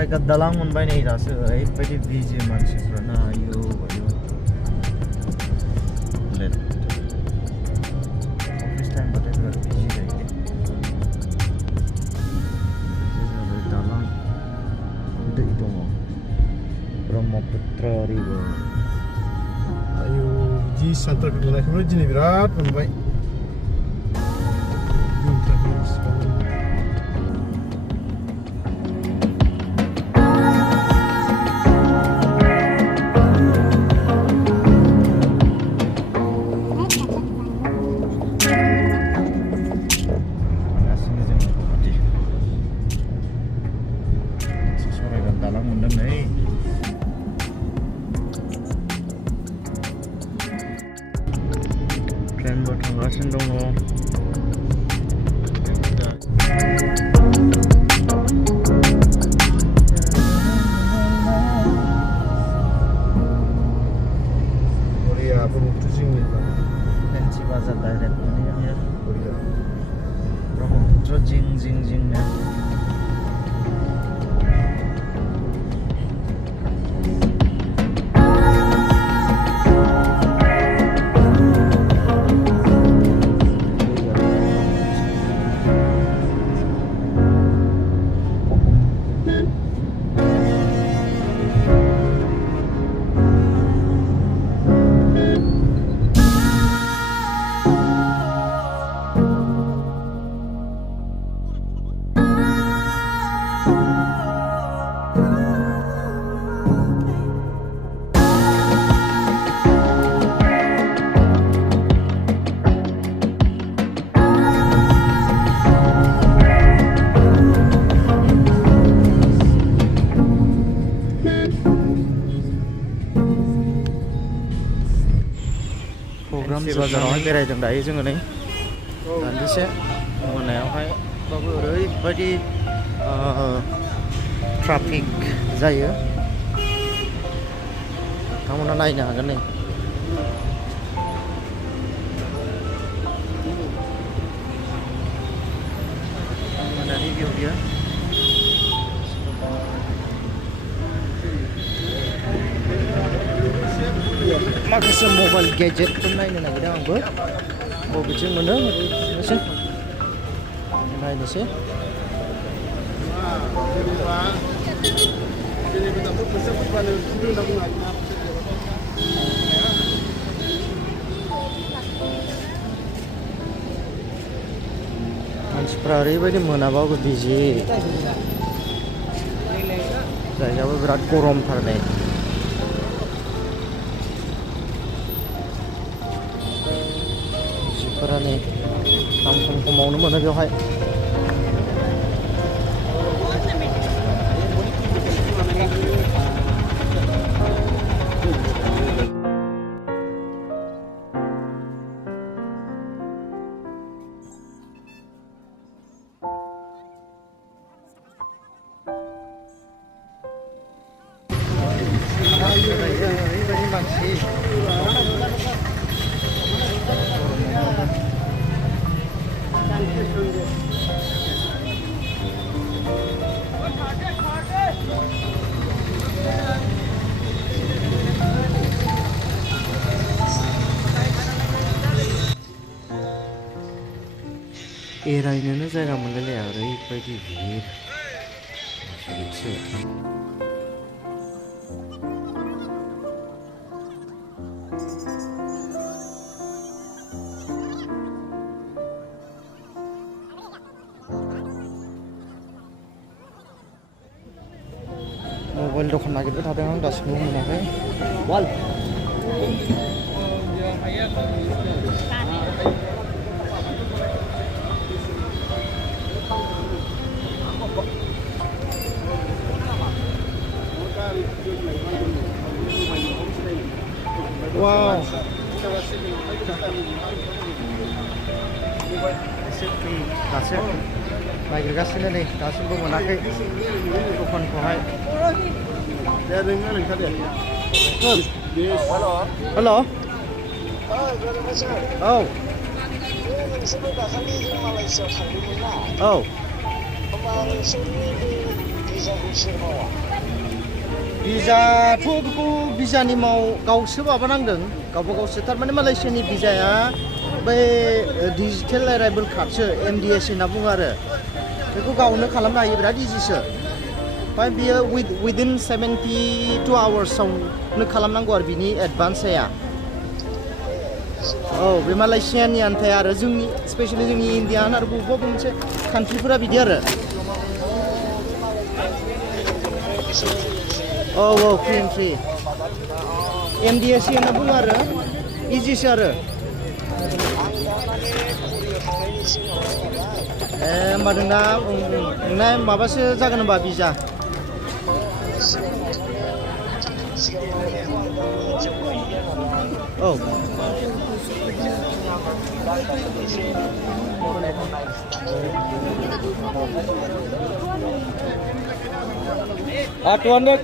सराइघाट दालां मोनबाय नै दासो ओरैबायदि बिजि मानसिफ्राना आयु आयु अफिस टाइम बाथाय बिराद बिजि जायो दालां दै दङ ब्रह्मपुत्र रिभार आयु जि सेन्टार नुनायखौनो दिनै बिराद मोनबाय ट्रेनबो थांगासिनो दङ बरिया ब्रह्मपुत्र जिंनि फेन्सि बाजार डाइरेक्ट मोनहैयो ब्रह्मपुत्र जिं जिं जिंनो फेन्सि बाजारावहाय बेरायदों दायो जोङो नै दान्दिसे मोनायावहाय बाबो ओरैबायदि ट्राफिक जायो नोंथांमोना नायनो हागोन नै मोनानि भिउ बियो माखासे मबाइल गेजेटफोर नायनो नागिरदों आंबो बबेथिं मोनो नायनोसै मानसिफ्रा ओरैबायदि मोनाबाबो बिजि जायगायाबो बिराद गरमथार नै मानसिफोरानो दाम खमावनो मोनो बेवहाय ओरैबायदि मानसि एरायनोनो जायगा मोनलायलाया ओरैबायदि भिर मबाइल दखान नागिरबाय थादों आं दासिमबो मोनाखै वाल wow एसे फ्रि दासो नागिरगासिनो नै दासिमबो मोनाखै दखानखौहाय हेल' औ औ बिजाथ' बेखौ बिजानि गावसो माबानांदों गावबा गावसो थारमाने मालयसियानि बिजाया बै डिजिटेल एराइभेल कार्डसो MDS होनना बुङो आरो बेखौ गावनो खालामनो हायो बिराद इजिसो ओमफ्राय बियो within 72 hoursआवनो खालामनांगौ आरो बिनि एडभान्सआ औ बे मालयसियानि आन्थाया आरो जोंनि स्पेसियेलि जोंनि इण्डियान आरो बबेबा मोनसे कान्ट्रिफोरा बिदि आरो औ फ्रि MDS होनना बुङो आरो इजिसो आरो होमबा नोंना माबासो जागोन होमबा बिजा औ 200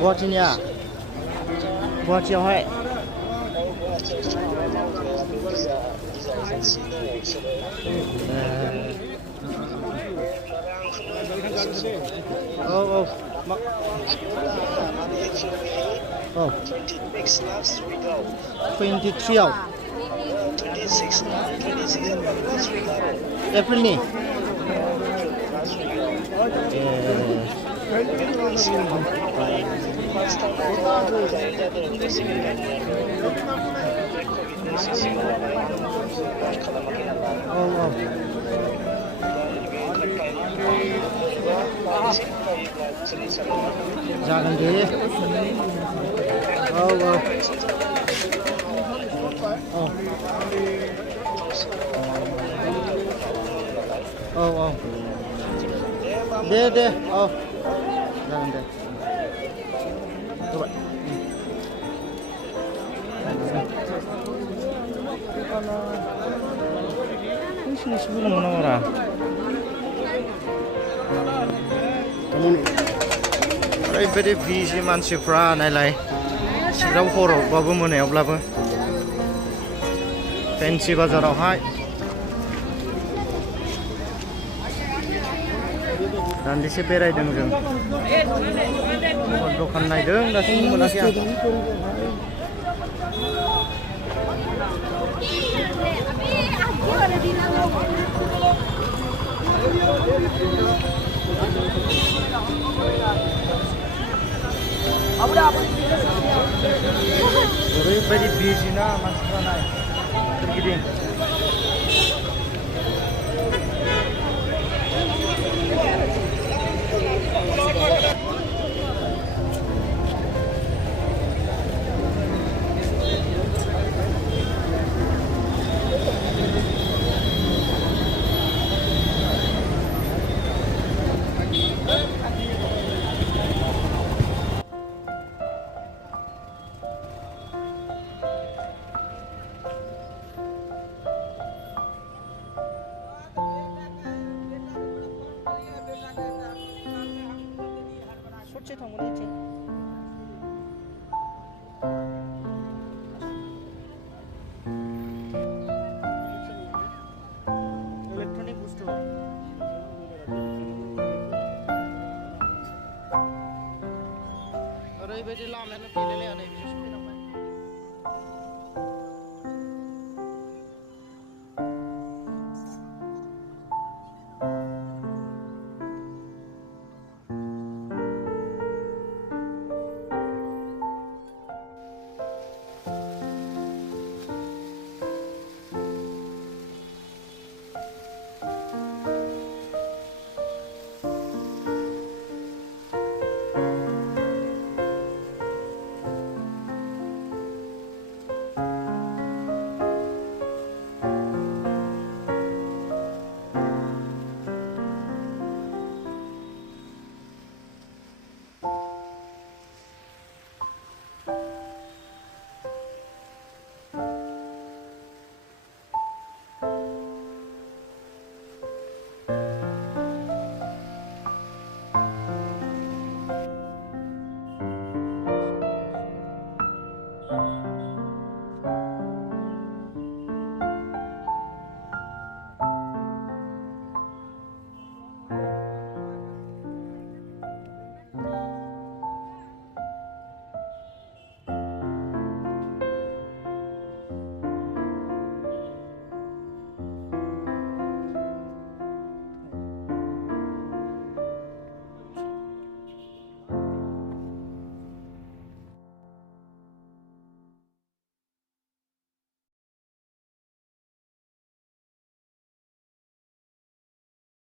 गुवाहाटीनिया गुवाहाटीयावहाय औ 23आव एप्रिलनि जागोन दे औ दे जागोन दे ओरैबायदि बिजि मानसिफ्रा नायलाय सिगाव हरावबाबो मोनायावब्लाबो फेन्सि बाजारावहाय दान्दिसे बेरायदों जों दखान नायदों दासिम मोनाखै आं ओरैबायदि बिजि ना मानसिफ्रा नाय सोरगिदिं